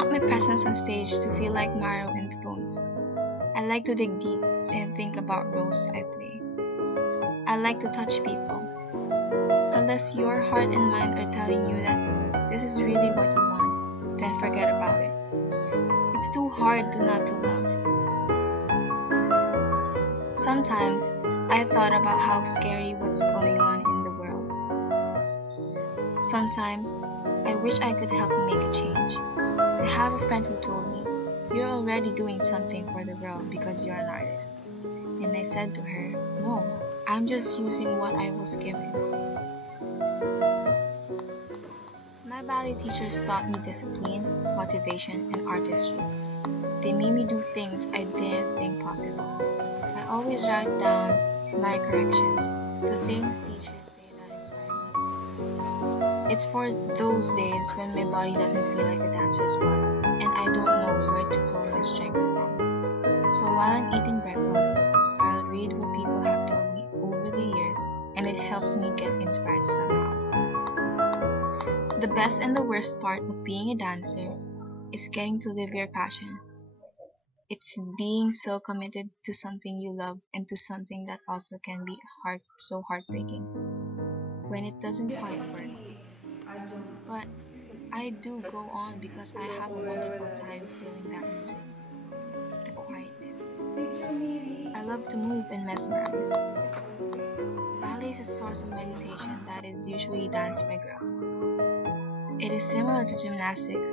want my presence on stage to feel like marrow in the bones. I like to dig deep and think about roles I play. I like to touch people. Unless your heart and mind are telling you that this is really what you want, then forget about it. It's too hard to not to love. Sometimes I thought about how scary what's going on in the world. Sometimes I wish I could help make a change. I have a friend who told me, "You're already doing something for the world because you're an artist." And I said to her, "No, I'm just using what I was given." My ballet teachers taught me discipline, motivation, and artistry. They made me do things I didn't think possible. I always write down my corrections, the things teachers say that inspire me. It's for those days when my body doesn't feel like a dancer's body and I don't know where to pull my strength from. So while I'm eating breakfast, I'll read what people have told me over the years, and it helps me get inspired somehow. The best and the worst part of being a dancer is getting to live your passion. It's being so committed to something you love and to something that also can be so heartbreaking when it doesn't quite work. But I do go on because I have a wonderful time feeling that music, the quietness. I love to move and mesmerize. Ballet is a source of meditation that is usually danced by girls. It is similar to gymnastics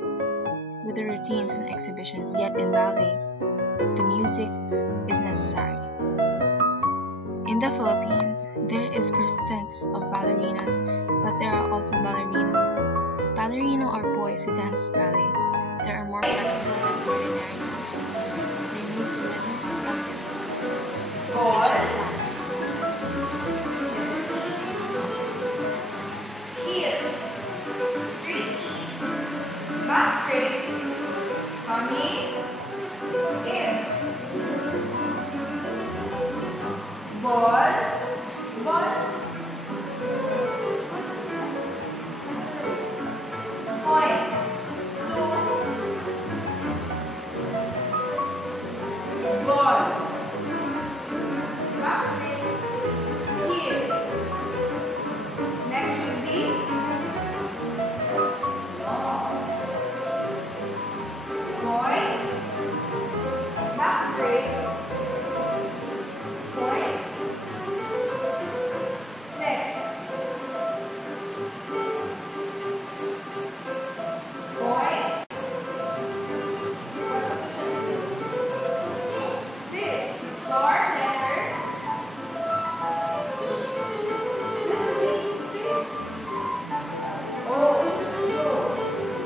with the routines and exhibitions, yet in ballet, the music is necessary. In the Philippines, there is percents of ballerinas, but there are also ballerino. Ballerino are boys who dance ballet. They are more flexible than ordinary dancers. They move the rhythm elegantly. They show class while dancing. Heel, 3, back straight, coming, in, ball, ball, point, 2, ball, back straight, heel. Next should be point, back straight, point, next, point, this, start letter, oh,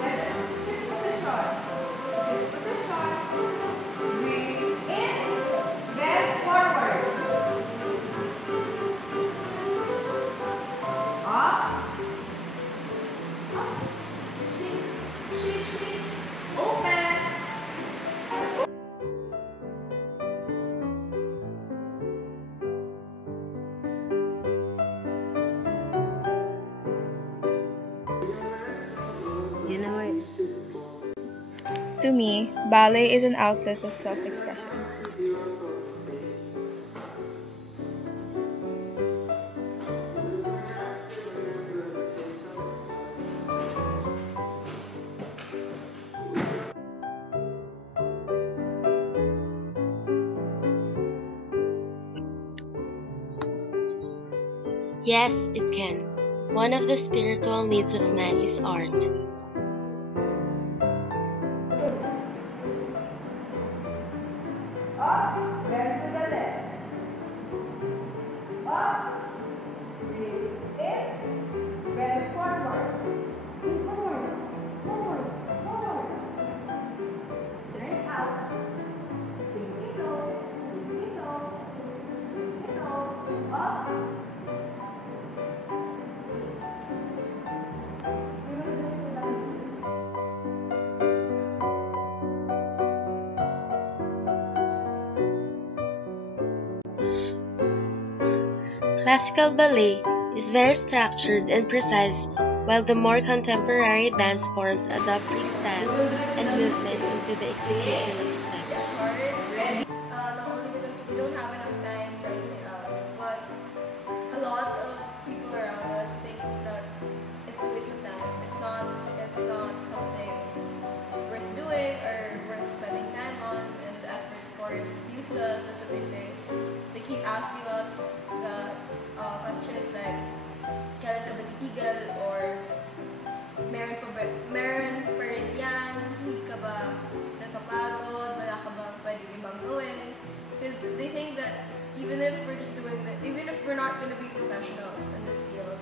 letter, fifth position, breathe in, bend forward, up, shake, shake, shake, open. To me, ballet is an outlet of self-expression. Yes, it can. One of the spiritual needs of man is art. Up, bend to the left. Up, breathe in, bend forward. Forward, forward, forward. Turn out. Pinky toe, up. Classical ballet is very structured and precise while the more contemporary dance forms adopt freestyle and movement into the execution of steps. Not only because we don't have enough time for anything else, but a lot of people around us think that it's a waste of time. It's not something worth doing or worth spending time on, and the effort for it's useless. That's what they say. They keep asking us the questions like, kailan ka ba titigil? Or meron pa rin yan? Hindi ka ba napapagod? Wala ka ba pwedeng ibang gawin? Because they think that even if we're just doing that, even if we're not going to be professionals in this field,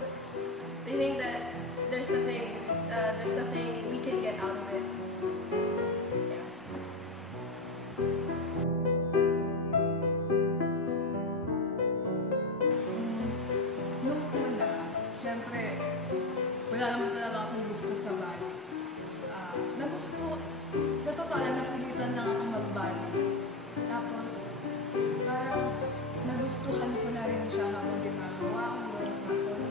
they think that there's nothing we can get out of it. Yeah. Nung una, syempre, wala naman talaga akong gusto sa bali. Sa totoo lang, napilitan lang ako mag-bali. Tapos, parang nagustuhan ko na rin siya habang ginagawa ko. Tapos,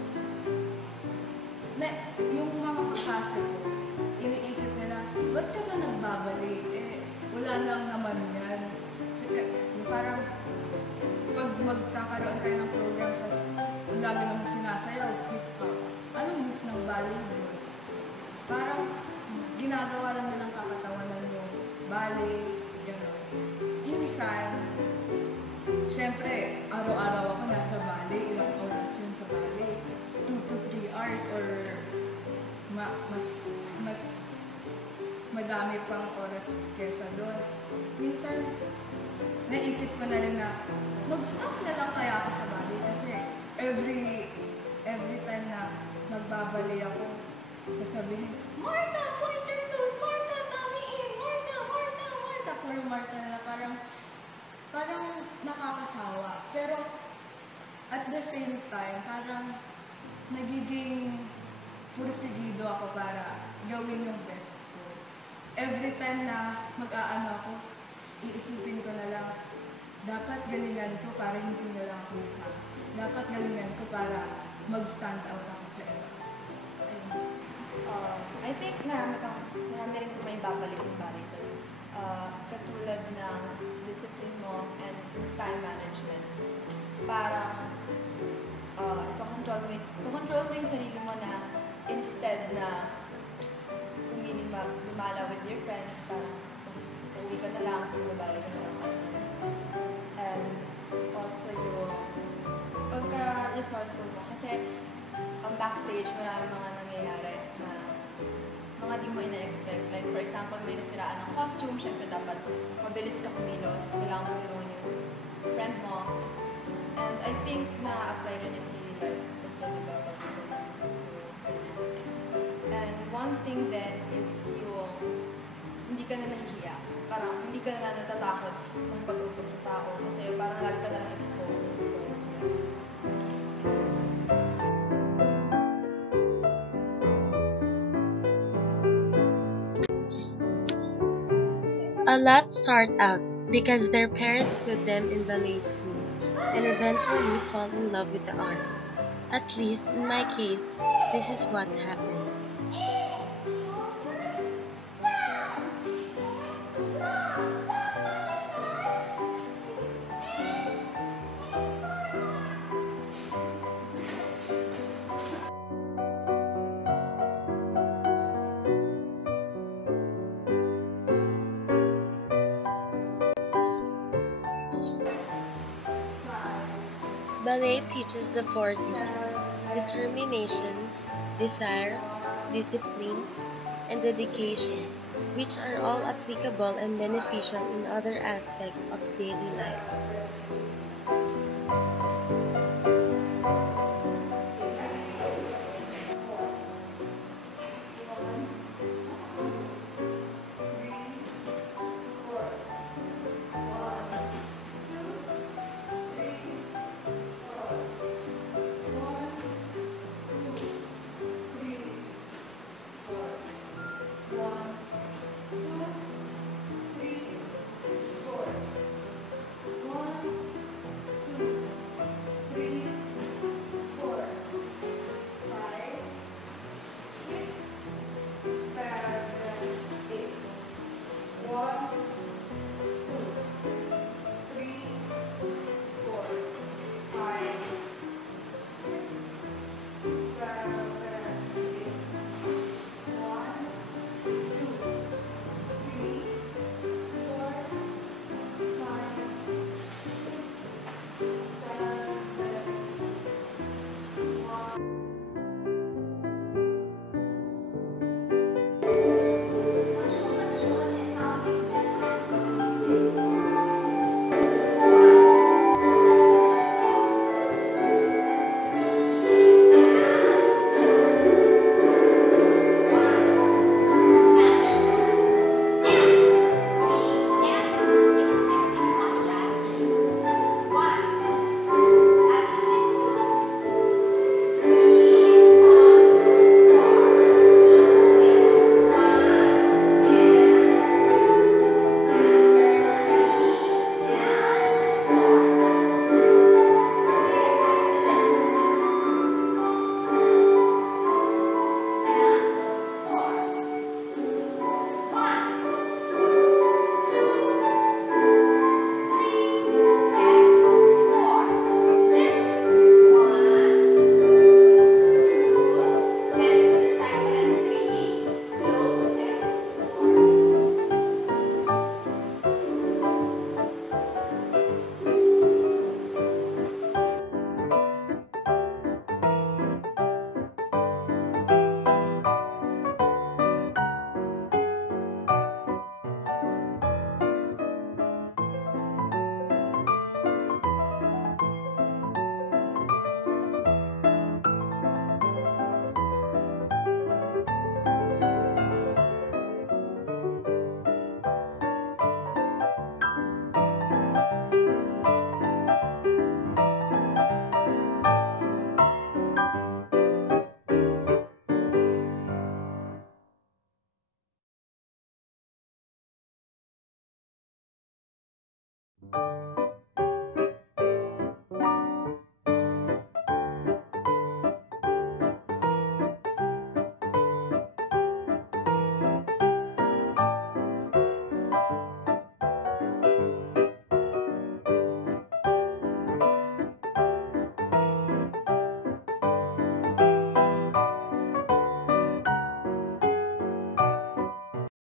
yung mga kaklase ko, iniisip nila, ba't ka ba nagbabali? Wala lang naman yan. Parang, pag magkakaroon kayo ng program sa school, lagi namang sinasayaw, hip-hop. Anong use ng ballet doon? Parang ginagawa lang nilang kakatawanan yung ballet, gano'n. Minsan, syempre, araw-araw ako nasa ballet, ilang oras yun sa ballet. 2 to 3 hours or mas madami pang oras kesa doon. Minsan, naisip ko na rin na mag-stop na lang kaya ako sa ballet kasi every time na magbabali ako, sasabihin, Martha, point your toes! Martha, tummy in! Martha, Martha, Martha! Puro Martha na parang nakakasawa. Pero at the same time, parang nagiging pursigido ako para gawin yung best ko. Every time na mag-aano ako, iisipin ko na lang, dapat galingan ko para hindi na lang ako isa. Dapat galingan ko para mag-stand out ako sa iba. I think marami rin kung may babalik yung bagay sa'yo. Katulad ng discipline mo and time management. Parang ikakontrol mo yung sarili mo na instead na lumala with your friends, parang uwi ka na lang, sumabalik ka na lang. And also yung pagka-resourceful mo. Kasi ang backstage, maraming mga nangyayari na mga di mo ina-expect. Like, for example, may nasiraan ng costume, syempre dapat mabilis ka kumilos, kailangan mo tulungan yung friend mo. And I think na-apply rin in city life kasi diba pag dito namin sa school. And one thing then is yung hindi ka na nahihiya. Parang hindi ka na natatakot makipag-usap sa tao kasi parang lagi ka na exposed. So, A lot start out because their parents put them in ballet school and eventually fall in love with the art. At least in my case, this is what happened. Ballet teaches the 4 Ds: determination, desire, discipline, and dedication, which are all applicable and beneficial in other aspects of daily life.